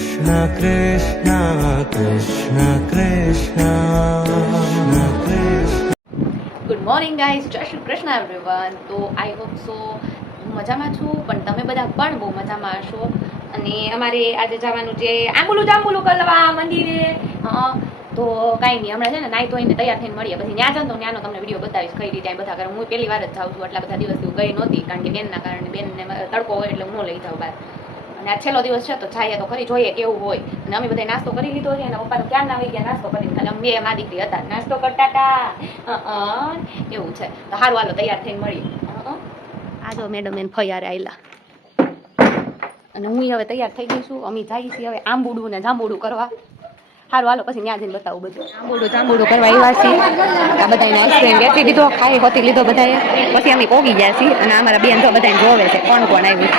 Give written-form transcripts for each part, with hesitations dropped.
Krishna Krishna Krishna Krishna. Good morning guys, જય Shri Krishna everyone. તો I hope so હું મજામાં છું, પણ તમે બધા પણ બહુ મજામાં હશો. અને અમારે આજે જવાનું છે આંબુલું જાંબુલું કરવા મંદિરે. તો કાંઈ નહીં, હમણાં છે ને નાઈ ધોઈને તૈયાર થઈને મળીએ. પછી ત્યાં જાઉં તો ત્યાંનો તમને વિડીયો બતાવીશ કઈ રીતે બધા કરે. હું પહેલી વાર જ જાઉં છું, આટલા બધા દિવસથી ગઈ નહોતી, કારણ કે બેનના કારણે બેનને તડકો હોય એટલે હું ન લઈ જાઉં બહાર. અને આ છેલ્લો દિવસ છે તો જઈએ તો ખરી, જોઈએ કેવું હોય. અને અમે બધા નાસ્તો કરી લીધો છે, અને પપ્પાનો ક્યાં ના આવી ગયા નાસ્તો કરીને, ખાલી અમે બે માં દીકરી હતા નાસ્તો કરતા હતા. એવું છે. તો સારું, હાલો તૈયાર થઈને મળીએ. આ જો મેડમ એને ફૈયારે આવેલા, અને હું હવે તૈયાર થઈ ગઈ છું. અમે જઈએ છીએ હવે આંબુડું ને જાંબુડું કરવા. સારું હાલો, પછી ત્યાં જઈને બતાવું બધું. આંબુડું જાંબુડું કરવા આવ્યા છીએ. આ બધાને આઈસ્ક્રીમ વેચી દીધો, ખાઈ હોતી લીધો બધાએ. પછી અમે પોગી ગયા છીએ, અને અમારા બેન તો બધાને જોવે છે કોણ કોણ આવ્યું.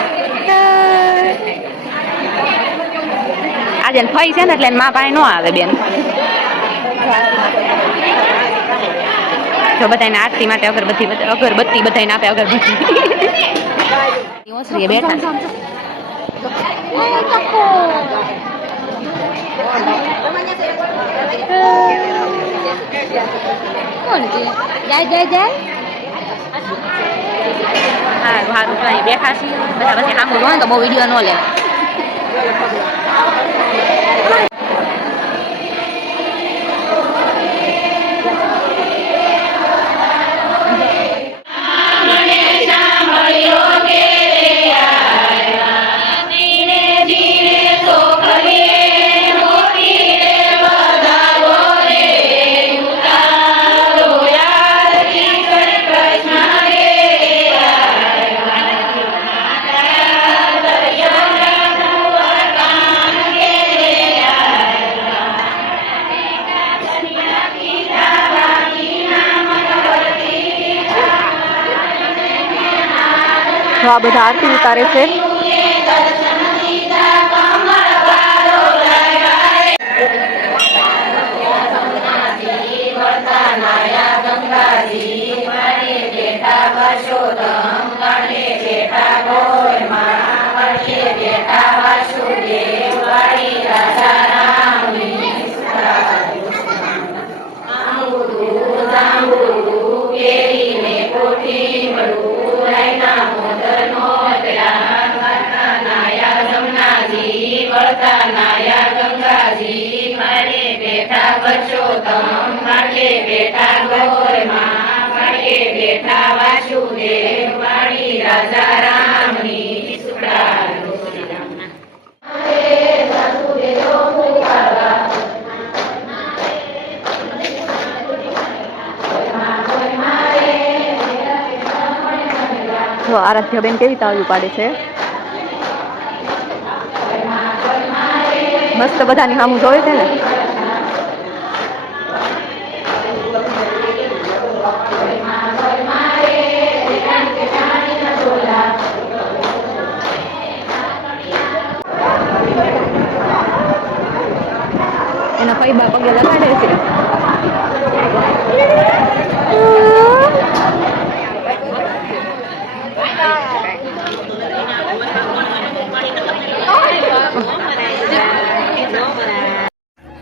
આજે ફઈ છે ને એટલે મા પાસે ન આવે બેન. જો બધાને આરતી માટે અગરબત્તી બધાને આપે. અગરબત્તી ઓસરીએ બેઠા કોણ છે? જાય સારું સારું બેઠા છીએ બધા. પછી સાંભળવું હોય તો બહુ વિડીયો ન લે. આ બધા આરતી ઉતારે છે. આરાધ્ય બેન કેવી તાળીઓ પાડે છે મસ્ત, બધાની સામું જોવે છે ને. એના પૈબા પગે લગાડે છે.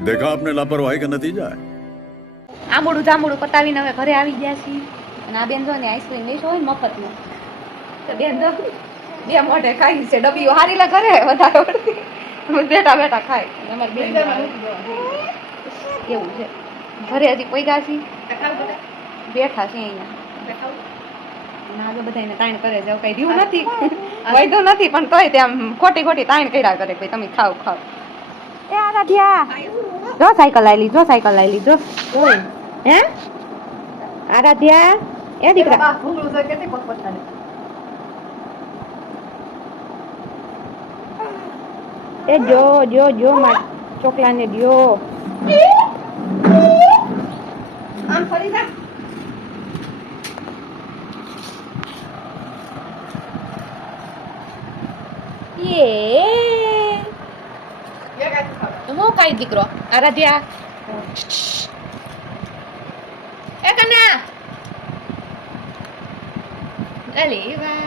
देखा आपने लापरवाही का नतीजा है. આંબુડું જાંબુડું પતાવીને હવે ઘરે આવી ગયા છીએ. અને આ બેન જો ને આઈસ્ક્રીમ લઈશો હોય મફતમાં, તો બેન જો બે મોઢે ખાઈ છે. ડબ્બીઓ હારી લા ઘરે વધારે બેઠા બેઠા ખાય. અમારી બેન એવું છે, ઘરે હજી પૈગા છીએ, બેઠા છે અહીંયા. આગળ બધાને તાણ કરે છે, કઈ રહ્યું નથી, વૈધો નથી, પણ તોય ત્યાં ખોટી ખોટી તાણ કર્યા કરે. ભાઈ તમે ખાવ ખાવ. એ આરાધ્યા જો સાયકલ લાવી લીધો, સાયકલ લાવી લીધો. હે આરાધ્યા એ દીકરા એ જો જો જો માર ચોકલાને જો. આમ ફરી જા. હું કઈ દીકરો આરાધ્યા એ કના અલી વા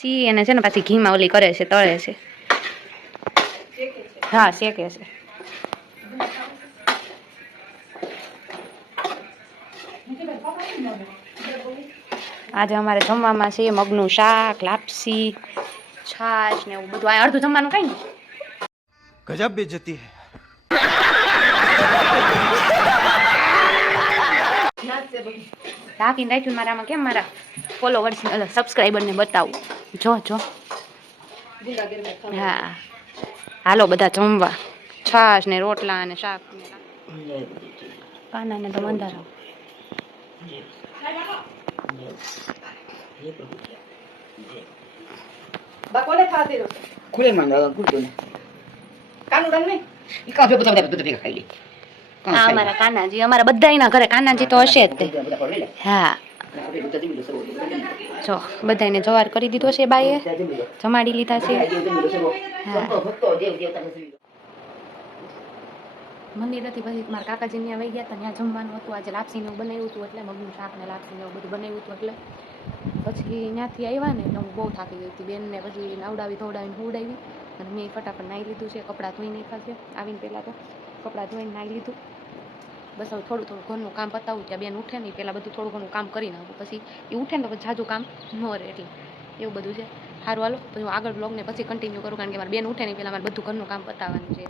સી એને છે ને પાછી ઘીમાં ઓલી કરે છે, તળે છે. હા શેકે છે. આજે અમારે જમવામાં છે મગનું શાક, લાપસી, છાશ ને એવું બધું. આ અડધું જમવાનું કઈ ને गजब बेइज्जती है. ઢાંકીને રાખ્યું. મારામાં કેમ મારા ફોલોવર્સ સબસ્ક્રાઈબરને બતાવું. જો જો હા હાલો બધા જમવા. છાશ ને રોટલા ને શાક ને કાના ને તો મંદારા. ખુલે માં ગુડો ને કાનું રંગ નહીં ઈ કાફે બધા બધા ભેગા ખાઈ લે હા અમારા કાનાજી, અમારા બધાયના ઘરે કાનાજી તો હશે જ તે. હા જો બધાને જવાર કરી દીધો છે બાઈએ, જમાડી લીધા છે. હા મંદિરેથી પછી મારા કાકાજી ત્યાં વહી ગયા હતા. ત્યાં જમવાનું હતું. આજે લાપસીને એવું બનાવ્યું હતું એટલે મગનું શાક ને લાપસીને એવું બધું બનાવ્યું હતું. એટલે પછી ત્યાંથી આવ્યા ને એટલે હું બહુ થાકી ગઈ હતી. બેનને પછી નવડાવી ધોવડાવીને હુવડાવી અને મેં ફટાફટ નાહી લીધું છે. કપડાં ધોઈ નાખ્યા છે. આવીને પહેલાં તો કપડાં ધોઈને નાહી લીધું. બસ હવે થોડું થોડું ઘરનું કામ પતાવું. ત્યાં બેન ઉઠે નહીં પહેલાં બધું થોડું ઘણું કામ કરી નાખું. પછી એ ઉઠે ને તો પછી જાજુ કામ ન રહે એટલે એવું બધું છે. સારું હાલો પછી હું આગળ બ્લોગને પછી કન્ટિન્યુ કરું કારણ કે મારે બેન ઉઠે નહીં પહેલાં મારે બધું ઘરનું કામ પતાવવાનું છે.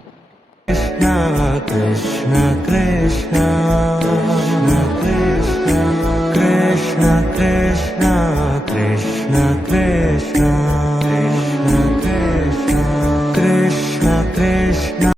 Krishna Krishna Krishna